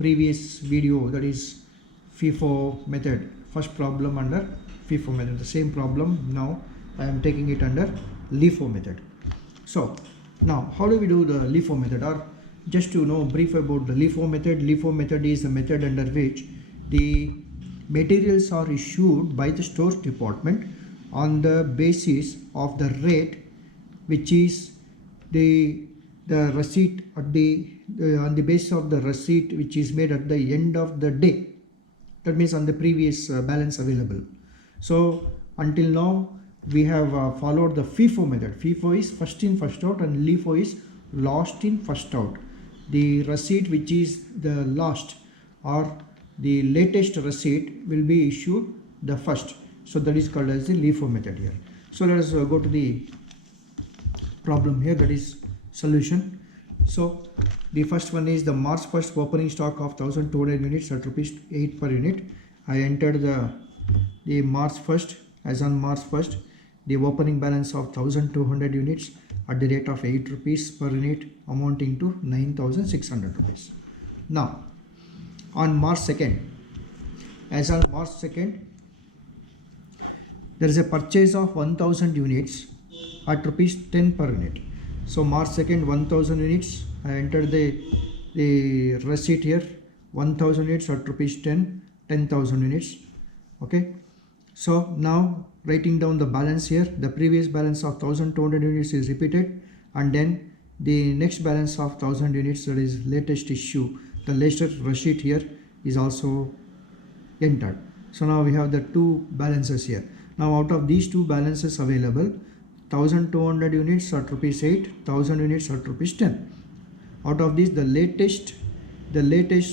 previous video, that is FIFO method, first problem under FIFO method. The same problem now I am taking it under LIFO method. So now how do we do the LIFO method? Or just to know brief about the LIFO method. LIFO method is the method under which the materials are issued by the stores department on the basis of the rate which is the receipt at on the basis of the receipt which is made at the end of the day. That means on the previous balance available. So until now we have followed the FIFO method. FIFO is first in first out and LIFO is last in first out. The receipt which is the last or the latest receipt will be issued the first. So that is called as the LIFO method here. So let us go to the problem here, that is solution. So the first one is the March 1st opening stock of 1200 units at rupees 8 per unit. I entered the March 1st, as on March 1st, the opening balance of 1200 units at the rate of 8 rupees per unit, amounting to 9600 rupees. Now on March 2nd, as on March 2nd, there is a purchase of 1000 units at rupees 10 per unit. So March 2nd, 1000 units, I entered the receipt here, 1000 units at rupees 10,000 units. Okay, so now writing down the balance here, the previous balance of 1200 units is repeated, and then the next balance of 1000 units, that is latest issue, the latest receipt here is also entered. So now we have the two balances here. Now out of these two balances available, 1200 units at rupees 8, 1000 units at rupees 10. Out of this, the latest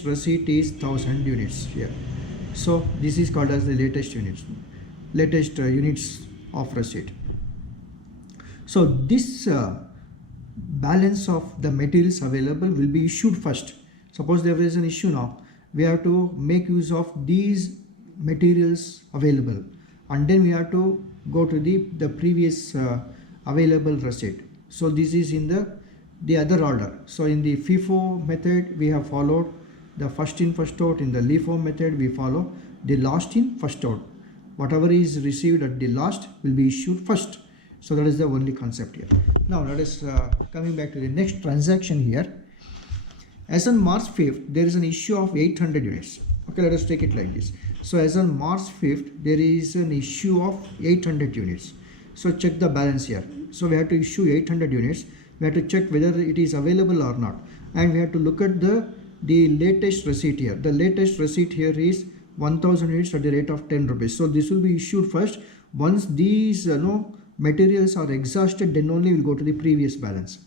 receipt is 1000 units here. So this is called as the latest units of receipt. So this balance of the materials available will be issued first. Suppose there is an issue now, we have to make use of these materials available, and then we have to go to the previous available receipt. So this is in the other order. So in the FIFO method we have followed the first in first out. In the LIFO method we follow the last in first out. Whatever is received at the last will be issued first. So that is the only concept here. Now let us coming back to the next transaction here. As on March 5th, there is an issue of 800 units. Okay, let us take it like this. So as on March 5th, there is an issue of 800 units. So check the balance here. So we have to issue 800 units. We have to check whether it is available or not. And we have to look at the latest receipt here. The latest receipt here is 1000 units at the rate of 10 rupees. So this will be issued first. Once these materials are exhausted, then only we will go to the previous balance.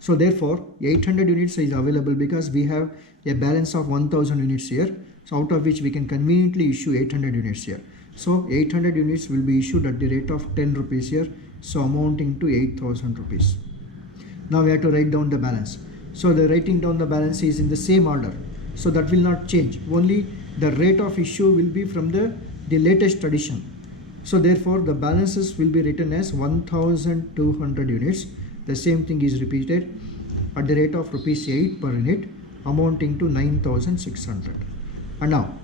So therefore 800 units is available because we have a balance of 1000 units here. So out of which we can conveniently issue 800 units here. So 800 units will be issued at the rate of 10 rupees here. So amounting to 8000 rupees. Now we have to write down the balance. So the writing down the balance is in the same order. So that will not change. Only the rate of issue will be from the latest addition. So therefore the balances will be written as 1200 units. The same thing is repeated at the rate of rupees 8 per unit, amounting to 9600. And now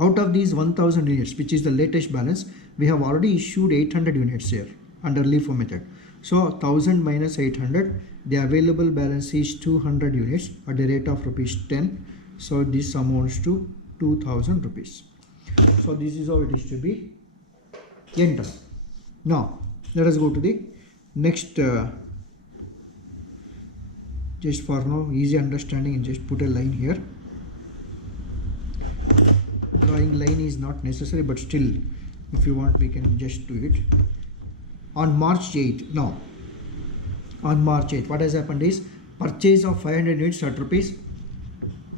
out of these 1000 units, which is the latest balance, we have already issued 800 units here under LIFO method. So 1000 minus 800, the available balance is 200 units at the rate of rupees 10. So this amounts to 2000 rupees. So this is how it is to be entered. Now let us go to the next, just for now easy understanding, and just put a line here. Drawing line is not necessary, but still if you want we can just do it. On March 8th, now on March 8th, what has happened is purchase of 500 units at rupees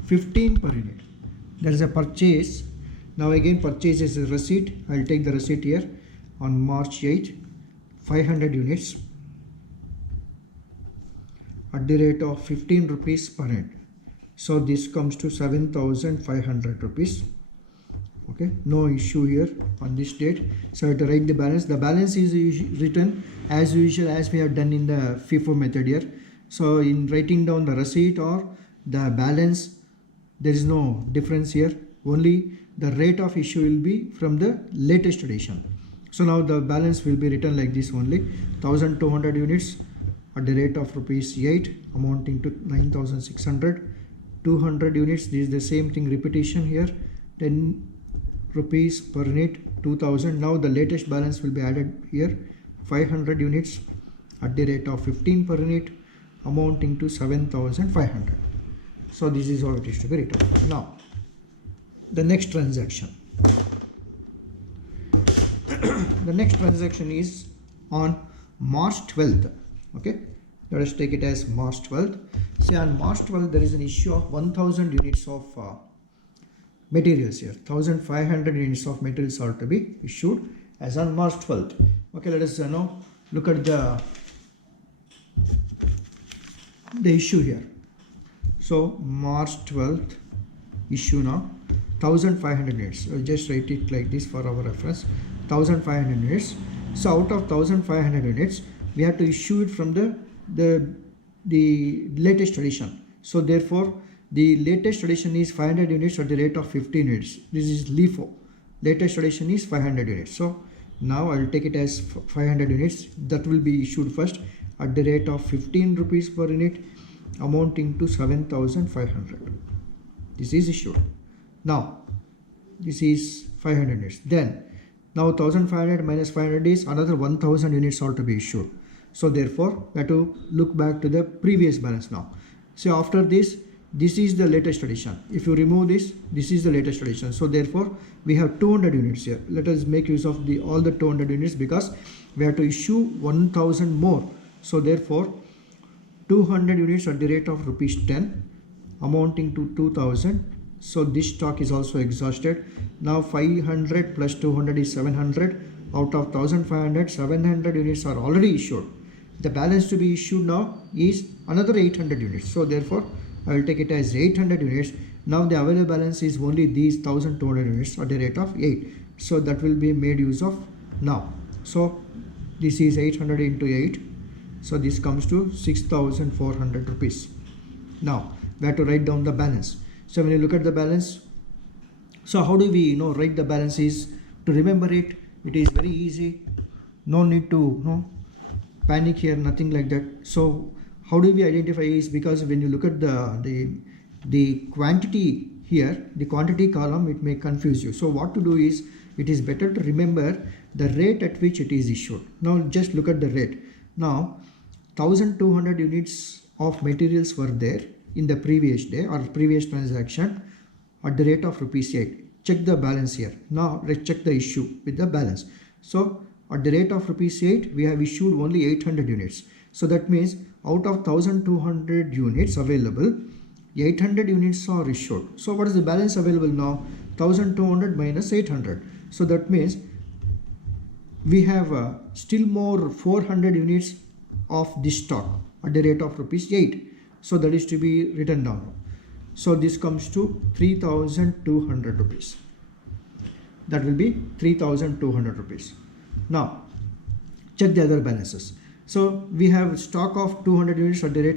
15 per unit. There is a purchase. Now again purchase is a receipt. I will take the receipt here. On March 8th, 500 units at the rate of 15 rupees per unit. So this comes to 7500 rupees. Okay, no issue here on this date. So I have to write the balance. The balance is written as usual as we have done in the FIFO method here. So in writing down the receipt or the balance there is no difference here. Only the rate of issue will be from the latest edition. So now the balance will be written like this only: 1200 units at the rate of rupees 8, amounting to 9600. 200 units, this is the same thing, repetition here, 10 rupees per unit, 2000. Now the latest balance will be added here: 500 units at the rate of 15 per unit, amounting to 7500. So this is how it is to be written. Now the next transaction. The next transaction is on March 12th. Okay, let us take it as March 12th. Say on March 12th there is an issue of 1000 units of materials here. 1500 units of materials are to be issued as on March 12th. Okay, let us now look at the issue here. So March 12th issue now 1500 units. I'll just write it like this for our reference: 1500 units. So out of 1500 units, we have to issue it from the latest edition. So therefore the latest edition is 500 units at the rate of 15 units. This is LIFO. Latest edition is 500 units. So now I will take it as 500 units. That will be issued first at the rate of 15 rupees per unit, amounting to 7500. This is issued. Now this is 500 units. Then now 1500 minus 500 is another 1000 units are to be issued. So therefore we have to look back to the previous balance now. So after this, this is the latest edition. If you remove this, this is the latest edition. So therefore we have 200 units here. Let us make use of all the 200 units because we have to issue 1000 more. So therefore 200 units at the rate of rupees 10, amounting to 2000. So this stock is also exhausted. Now 500 plus 200 is 700. Out of 1500, 700 units are already issued. The balance to be issued now is another 800 units. So therefore I will take it as 800 units. Now the available balance is only these 1200 units at the rate of 8. So that will be made use of now. So this is 800 into 8. So this comes to 6400 rupees. Now we have to write down the balance. So when you look at the balance, so how do we write the balance? Is to remember it. It is very easy. No need to panic here, nothing like that. So how do we identify? Is because when you look at the quantity here, the quantity column, it may confuse you. So what to do is, it is better to remember the rate at which it is issued. Now just look at the rate. Now 1200 units of materials were there in the previous day or previous transaction at the rate of rupees 8. Check the balance here. Now let's check the issue with the balance. So at the rate of rupees 8, we have issued only 800 units. So that means out of 1200 units available, 800 units are issued. So what is the balance available now? 1200 minus 800. So that means we have still more 400 units of this stock at the rate of rupees 8. So that is to be written down. So this comes to 3200 rupees. That will be 3200 rupees. Now check the other balances. So we have stock of 200 units at the rate